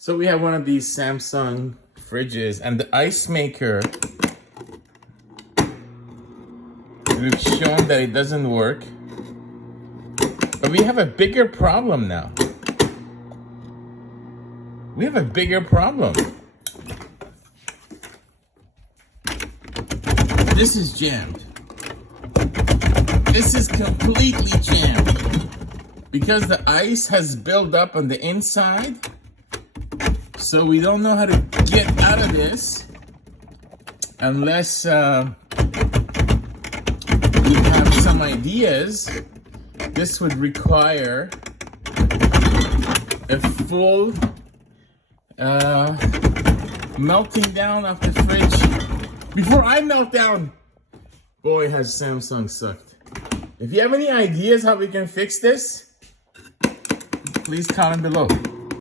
So we have one of these Samsung fridges, and the ice maker, we've shown that it doesn't work. But we have a bigger problem now. We have a bigger problem. This is jammed. This is completely jammed. Because the ice has built up on the inside. So we don't know how to get out of this unless we have some ideas. This would require a full melting down of the fridge. Before I melt down, boy, has Samsung sucked. If you have any ideas how we can fix this, please comment below.